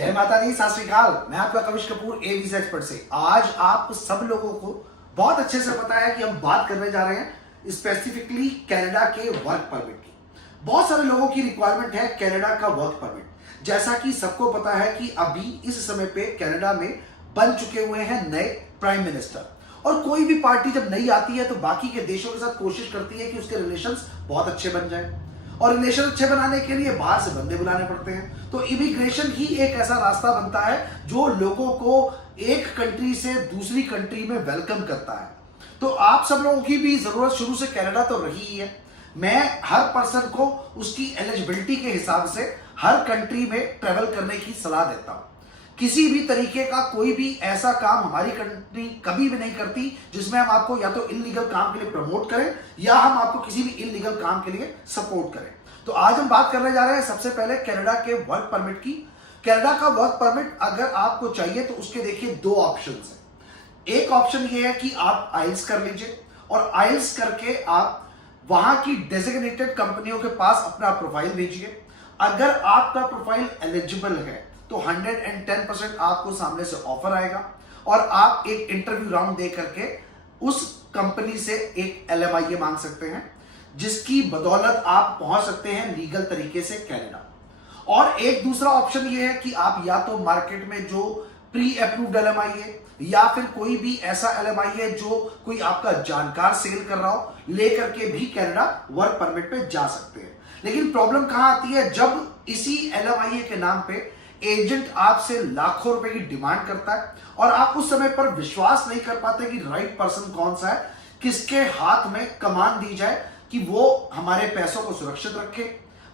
जय माता दी, सत श्री अकाल। मैं आपका Kavish Kapoor A visa expert से। आज आप सब लोगों को बहुत अच्छे से पता है कि हम बात करने जा रहे हैं स्पेसिफिकली कनाडा के वर्क परमिट की। बहुत सारे लोगों की रिक्वायरमेंट है कनाडा का वर्क परमिट। जैसा कि सबको पता है कि अभी इस समय पे कनाडा में बन चुके हुए हैं नए प्राइम मिनिस्टर, और कोई भी पार्टी जब नई आती है तो बाकी के देशों के साथ कोशिश करती है कि उसके रिलेशंस बहुत अच्छे बन जाए, और रिलेशन अच्छे बनाने के लिए बाहर से बंदे बुलाने पड़ते हैं। तो इमिग्रेशन ही एक ऐसा रास्ता बनता है जो लोगों को एक कंट्री से दूसरी कंट्री में वेलकम करता है। तो आप सब लोगों की भी जरूरत शुरू से कनाडा तो रही ही है। मैं हर पर्सन को उसकी एलिजिबिलिटी के हिसाब से हर कंट्री में ट्रेवल करने की सलाह देता हूं। किसी भी तरीके का कोई भी ऐसा काम हमारी कंट्री कभी भी नहीं करती जिसमें हम आपको या तो इलीगल काम के लिए प्रमोट करें या हम आपको किसी भी इलीगल काम के लिए सपोर्ट करें। तो आज हम बात करने जा रहे हैं सबसे पहले कनाडा के वर्क परमिट की। कनाडा का वर्क परमिट अगर आपको चाहिए तो उसके देखिए दो ऑप्शंस हैं। एक ऑप्शन ये है कि आप आइल्स कर लीजिए, और आइल्स करके आप वहां की डेजिग्नेटेड कंपनियों के पास अपना प्रोफाइल भेजिए। अगर आपका प्रोफाइल एलिजिबल है तो 110% आपको सामने से ऑफर आएगा, और आप एक इंटरव्यू राउंड दे करके उस कंपनी से एक LMIA मांग सकते हैं, जिसकी बदौलत आप पहुंच सकते हैं लीगल तरीके से कनाडा। और एक दूसरा ऑप्शन यह है कि आप या तो मार्केट में जो प्री अप्रूव्ड LMIA या फिर कोई भी ऐसा LMIA जो कोई आपका जानकार सेल कर रहा हो, लेकर के भी कनाडा वर्क परमिट पे जा सकते हैं। लेकिन प्रॉब्लम कहां आती है, जब इसी LMIA के नाम पे एजेंट आपसे लाखों रुपए की डिमांड करता है और आप उस समय पर विश्वास नहीं कर पाते कि राइट पर्सन कौन सा है, किसके हाथ में कमान दी जाए कि वो हमारे पैसों को सुरक्षित रखे,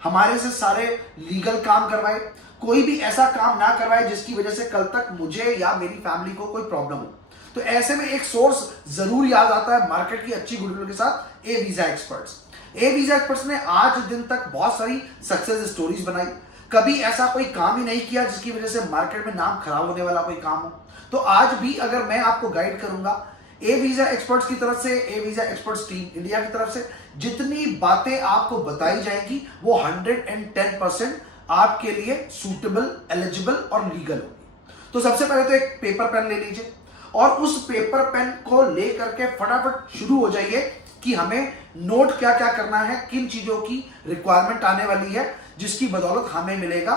हमारे से सारे लीगल काम करवाए, कोई भी ऐसा काम ना करवाए जिसकी वजह से कल तक मुझे या मेरी फैमिली को कोई प्रॉब्लम हो। तो ऐसे में एक सोर्स जरूर याद आता है मार्केट की अच्छी गुडविल के साथ, A visa experts. A visa experts ने आज दिन तक बहुत सारी सक्सेस स्टोरीज बनाई। कभी ऐसा कोई काम ही नहीं किया जिसकी वजह से मार्केट में नाम खराब होने वाला कोई काम हो। तो आज भी अगर मैं आपको गाइड करूंगा ए वीजा एक्सपर्ट्स की तरफ से, A visa experts team India की तरफ से जितनी बातें आपको बताई जाएंगी वो 110% आपके लिए सूटेबल, एलिजिबल और लीगल होगी। तो सबसे पहले तो एक पेपर पेन ले लीजिए और उस पेपर पेन को लेकर के फटाफट शुरू हो जाइए कि हमें नोट क्या क्या करना है, किन चीजों की रिक्वायरमेंट आने वाली है जिसकी बदौलत हमें मिलेगा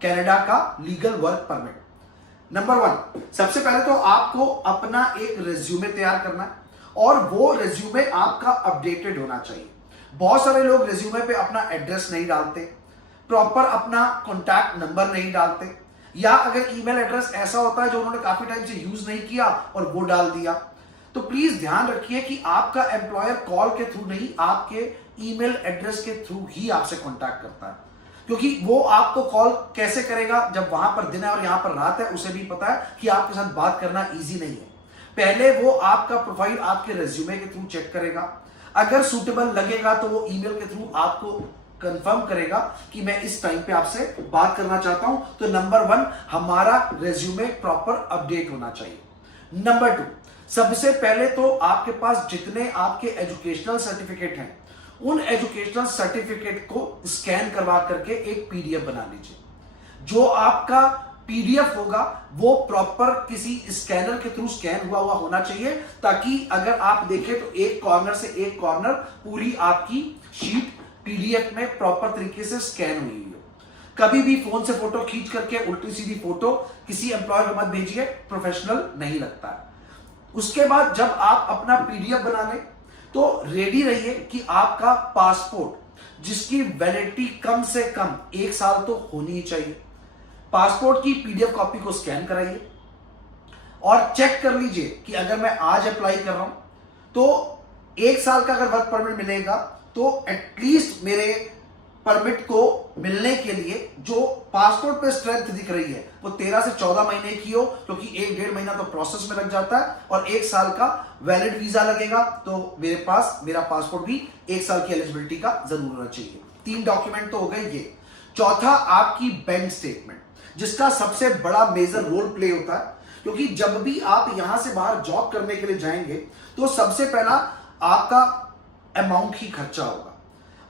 कनाडा का लीगल वर्क परमिट। नंबर 1, सबसे पहले तो आपको अपना एक रिज्यूमे तैयार करना है, और वो रिज्यूमे आपका अपडेटेड होना चाहिए। बहुत सारे लोग रिज्यूमे पे अपना एड्रेस नहीं डालते, प्रॉपर अपना कॉन्टैक्ट नंबर नहीं डालते, या अगर ईमेल एड्रेस ऐसा होता है जो उन्होंने काफी टाइम से यूज नहीं किया और वो डाल दिया। तो प्लीज ध्यान रखिए कि आपका एम्प्लॉयर कॉल के थ्रू नहीं, आपके ईमेल एड्रेस के थ्रू ही आपसे कॉन्टैक्ट करता है, क्योंकि वो आपको कॉल कैसे करेगा जब वहां पर दिन है और यहां पर रात है, उसे भी पता है कि आपके साथ बात करना इजी नहीं है। पहले वो आपका प्रोफाइल आपके रेज्यूमे के थ्रू चेक करेगा, अगर सूटेबल लगेगा तो वो ईमेल के थ्रू आपको कंफर्म करेगा कि मैं इस टाइम पे आपसे बात करना चाहता हूं। तो नंबर 1, हमारा रेज्यूमे प्रॉपर अपडेट होना चाहिए। नंबर 2, सबसे पहले तो आपके पास जितने आपके एजुकेशनल सर्टिफिकेट हैं उन एजुकेशनल सर्टिफिकेट को स्कैन करवा करके एक PDF बना लीजिए। जो आपका PDF होगा वो प्रॉपर किसी स्कैनर के थ्रू स्कैन हुआ हुआ होना चाहिए, ताकि अगर आप देखें तो एक कॉर्नर से एक कॉर्नर पूरी आपकी शीट PDF में प्रॉपर तरीके से स्कैन हुई हो। कभी भी फोन से फोटो खींच करके उल्टी सीधी फोटो किसी एम्प्लॉय को मत भेजिए, प्रोफेशनल नहीं लगता है। उसके बाद जब आप अपना PDF बना लें तो रेडी रहिए कि आपका पासपोर्ट, जिसकी वैलिडिटी कम से कम 1 साल तो होनी ही चाहिए, पासपोर्ट की PDF कॉपी को स्कैन कराइए और चेक कर लीजिए कि अगर मैं आज अप्लाई कर रहा हूं तो 1 साल का अगर वर्क परमिट मिलेगा तो एटलीस्ट मेरे परमिट को मिलने के लिए जो पासपोर्ट पे स्ट्रेंथ दिख रही है वो 13 से 14 महीने की हो, क्योंकि 1-1.5 महीना तो प्रोसेस में लग जाता है, और 1 साल का वैलिड वीजा लगेगा। तो मेरा पासपोर्ट भी 1 साल की एलिजिबिलिटी का जरूर होना चाहिए। 3 डॉक्यूमेंट तो हो गए ये। चौथा, आपकी बैंक स्टेटमेंट, जिसका सबसे बड़ा मेजर रोल प्ले होता है, क्योंकि जब भी आप यहां से बाहर जॉब करने के लिए जाएंगे तो सबसे पहला आपका अमाउंट ही खर्चा होगा।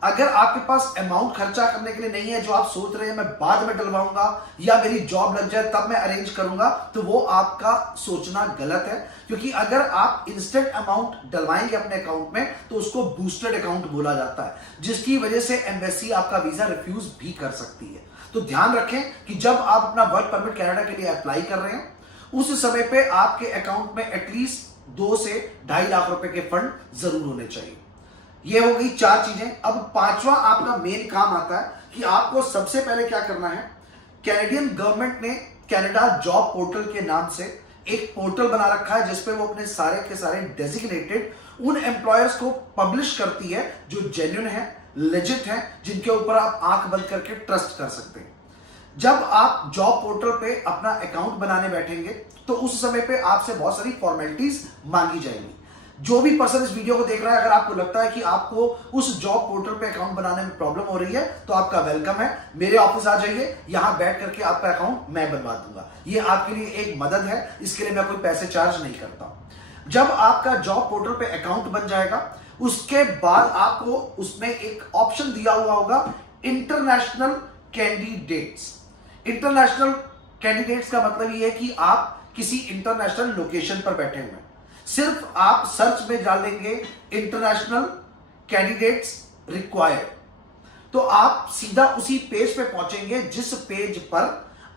अगर आपके पास अमाउंट खर्चा करने के लिए नहीं है, जो आप सोच रहे हैं मैं बाद में डलवाऊंगा या मेरी जॉब लग जाए तब मैं अरेंज करूंगा, तो वो आपका सोचना गलत है। क्योंकि अगर आप इंस्टेंट अमाउंट डलवाएंगे अपने अकाउंट में तो उसको बूस्टेड अकाउंट बोला जाता है, जिसकी वजह से एम्बेसी आपका वीजा रिफ्यूज भी कर सकती है। तो ध्यान रखें कि जब आप अपना वर्क परमिट कनाडा के लिए अप्लाई कर रहे हैं उस समय पे आपके अकाउंट में एटलीस्ट 2 से 2.5 लाख रुपए के फंड जरूर होने चाहिए। ये हो गई 4 चीजें। अब 5वां आपका मेन काम आता है कि आपको सबसे पहले क्या करना है। कैनेडियन गवर्नमेंट ने कनाडा जॉब पोर्टल के नाम से एक पोर्टल बना रखा है जिसपे वो अपने सारे के सारे डेजिग्नेटेड उन एम्प्लॉयर्स को पब्लिश करती है जो जेन्युइन है, लेजिट है, जिनके ऊपर आप आंख बंद करके ट्रस्ट कर सकते हैं। जब आप जॉब पोर्टल पे अपना अकाउंट बनाने बैठेंगे तो उस समय पे आपसे बहुत सारी फॉर्मेलिटीज मांगी जाएंगी। जो भी पर्सन इस वीडियो को देख रहा है, अगर आपको लगता है कि आपको उस जॉब पोर्टल पे अकाउंट बनाने में प्रॉब्लम हो रही है तो आपका वेलकम है। मेरे ऑफिस आ जाइए, यहां बैठ करके आपका अकाउंट मैं बनवा दूंगा। ये आपके लिए एक मदद है, इसके लिए मैं कोई पैसे चार्ज नहीं करता। जब आपका जॉब पोर्टल पे अकाउंट बन जाएगा उसके बाद आपको उसमें एक ऑप्शन दिया हुआ होगा इंटरनेशनल कैंडिडेट्स। इंटरनेशनल कैंडिडेट्स का मतलब यह है कि आप किसी इंटरनेशनल लोकेशन पर बैठे हुए हैं। सिर्फ आप सर्च में डालेंगे इंटरनेशनल कैंडिडेट्स रिक्वायर्ड तो आप सीधा उसी पेज पे पहुंचेंगे जिस पेज पर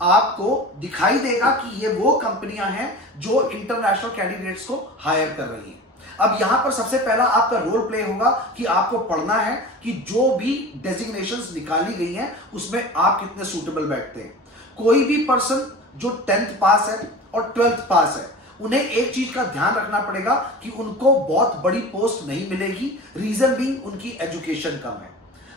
आपको दिखाई देगा कि ये वो कंपनियां हैं जो इंटरनेशनल कैंडिडेट्स को हायर कर रही हैं। अब यहां पर सबसे पहला आपका रोल प्ले होगा कि आपको पढ़ना है कि जो भी डेजिग्नेशंस निकाली गई हैं उसमें आप कितने सूटेबल बैठते हैं। कोई भी पर्सन जो 10th पास है और 12th पास है उन्हें एक चीज का ध्यान रखना पड़ेगा कि उनको बहुत बड़ी पोस्ट नहीं मिलेगी। रीजन बीइंग उनकी एजुकेशन कम है।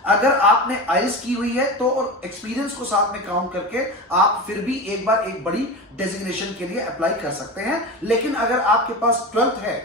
अगर आपने आइल्स की हुई है तो और एक्सपीरियंस को साथ में काउंट करके आप फिर भी एक बार एक बड़ी डेजिग्नेशन के लिए अप्लाई कर सकते हैं। लेकिन अगर आपके पास 12th है,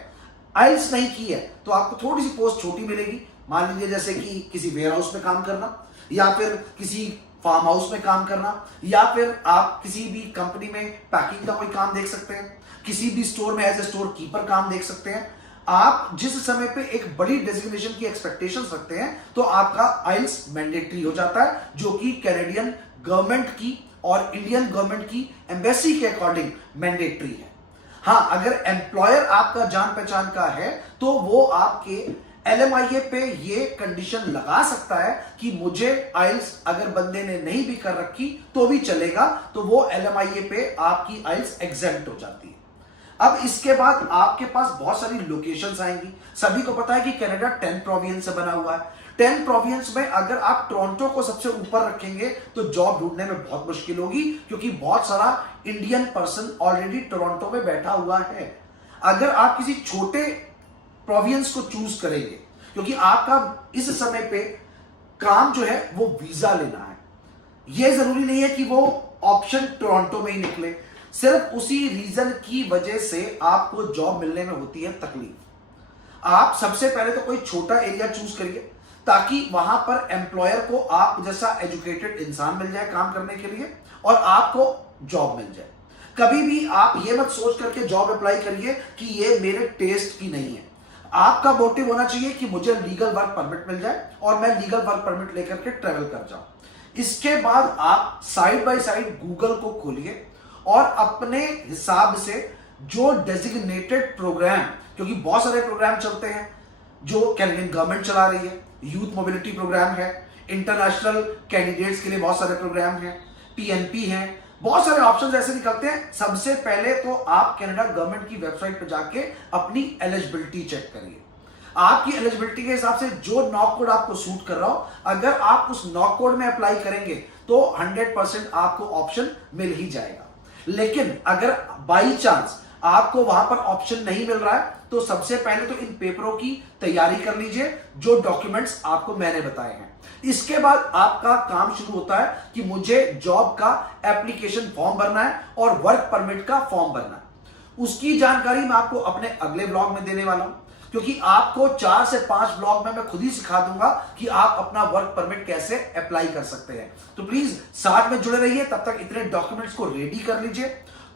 आइल्स नहीं की है, तो आपको थोड़ी सी पोस्ट छोटी मिलेगी। मान लीजिए जैसे कि किसी वेयर हाउस में काम करना या फिर किसी फार्म हाउस में काम करना या फिर आप किसी भी कंपनी में पैकिंग का कोई काम देख सकते हैं, किसी भी स्टोर में एज ए स्टोर कीपर काम देख सकते हैं। आप जिस समय पे एक बड़ी डेजिग्नेशन की एक्सपेक्टेशंस रखते हैं तो आपका आइल्स मैंडेटरी हो जाता है, जो कि कैनेडियन गवर्नमेंट की और इंडियन गवर्नमेंट की एम्बेसी के अकॉर्डिंग मैंडेटरी है। हां, अगर एम्प्लॉयर आपका जान पहचान का है तो वो आपके LMIA पे ये कंडीशन लगा सकता है कि मुझे आइल्स अगर बंदे ने नहीं भी कर रखी तो भी चलेगा, तो वो LMIA पे आपकी आइल्स एग्जेम्प्ट हो जाती है। अब इसके बाद आपके पास बहुत सारी लोकेशंस आएंगी। सभी को पता है कि कनाडा 10 प्रोविंस से बना हुआ है। 10 प्रोविंस में अगर आप टोरंटो को सबसे ऊपर रखेंगे तो जॉब ढूंढने में बहुत मुश्किल होगी, क्योंकि बहुत सारा इंडियन पर्सन ऑलरेडी टोरंटो में बैठा हुआ है। अगर आप किसी छोटे प्रोविंस को चूज करेंगे, क्योंकि आपका इस समय पे काम जो है वो वीजा लेना है, यह जरूरी नहीं है कि वो ऑप्शन टोरंटो में ही निकले। सिर्फ उसी रीजन की वजह से आपको जॉब मिलने में होती है तकलीफ। आप सबसे पहले तो कोई छोटा एरिया चूज करिए ताकि वहां पर एम्प्लॉयर को आप जैसा एजुकेटेड इंसान मिल जाए काम करने के लिए और आपको जॉब मिल जाए। कभी भी आप ये मत सोच करके जॉब अप्लाई करिए कि ये मेरे टेस्ट की नहीं है। आपका मोटिव होना चाहिए कि मुझे लीगल वर्क परमिट मिल जाए और मैं लीगल वर्क परमिट लेकर के ट्रेवल कर जाऊं। इसके बाद आप साइड बाय साइड गूगल को खोलिए और अपने हिसाब से जो डेजिग्नेटेड प्रोग्राम, क्योंकि बहुत सारे प्रोग्राम चलते हैं जो कैनेडियन गवर्नमेंट चला रही है, यूथ मोबिलिटी प्रोग्राम है, इंटरनेशनल कैंडिडेट्स के लिए बहुत सारे प्रोग्राम हैं, PNP हैं, बहुत सारे ऑप्शंस ऐसे निकलते हैं। सबसे पहले तो आप कनाडा गवर्नमेंट की वेबसाइट पर जाके अपनी एलिजिबिलिटी चेक करिए। आपकी एलिजिबिलिटी के हिसाब से जो नॉक कोड आपको सूट कर रहा हो, अगर आप उस नॉक कोड में अप्लाई करेंगे तो 100% आपको ऑप्शन मिल ही जाएगा। लेकिन अगर बाई चांस आपको वहां पर ऑप्शन नहीं मिल रहा है तो सबसे पहले तो इन पेपरों की तैयारी कर लीजिए जो डॉक्यूमेंट्स आपको मैंने बताए हैं। इसके बाद आपका काम शुरू होता है कि मुझे जॉब का एप्लीकेशन फॉर्म भरना है और वर्क परमिट का फॉर्म भरना है। उसकी जानकारी मैं आपको अपने अगले ब्लॉग में देने वाला हूं, क्योंकि आपको 4 से 5 ब्लॉग में मैं खुद ही सिखा दूंगा कि आप अपना वर्क परमिट कैसे अप्लाई कर सकते हैं। तो प्लीज साथ में जुड़े रहिए, तब तक इतने डॉक्यूमेंट्स को रेडी कर लीजिए।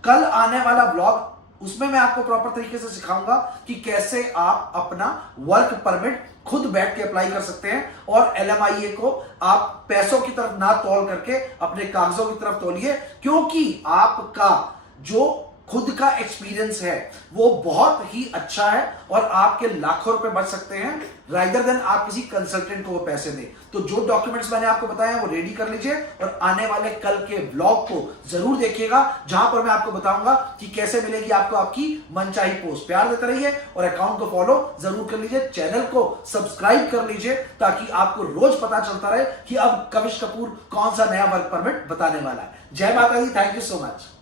कल आने वाला ब्लॉग उसमें मैं आपको प्रॉपर तरीके से सिखाऊंगा कि कैसे आप अपना वर्क परमिट खुद बैठ के अप्लाई कर सकते हैं और LMIA को आप पैसों की तरफ ना तौल करके अपने कागजों की तरफ तौलिए, क्योंकि आपका जो खुद का एक्सपीरियंस है वो बहुत ही अच्छा है और आपके लाखों रुपए बच सकते हैं रादर देन आप किसी कंसल्टेंट को वो पैसे दें। तो जो डॉक्यूमेंट्स मैंने आपको बताया वो रेडी कर लीजिए और आने वाले कल के ब्लॉग को जरूर देखिएगा, जहां पर मैं आपको बताऊंगा कि कैसे मिलेगी आपको आपकी मनचाही पोस्ट। प्यार देते रहिए और अकाउंट को फॉलो जरूर कर लीजिए, चैनल को सब्सक्राइब कर लीजिए ताकि आपको रोज पता चलता रहे कि अब कविश कपूर कौन सा नया वर्क परमिट बताने वाला है। जय माता दी, थैंक यू सो मच।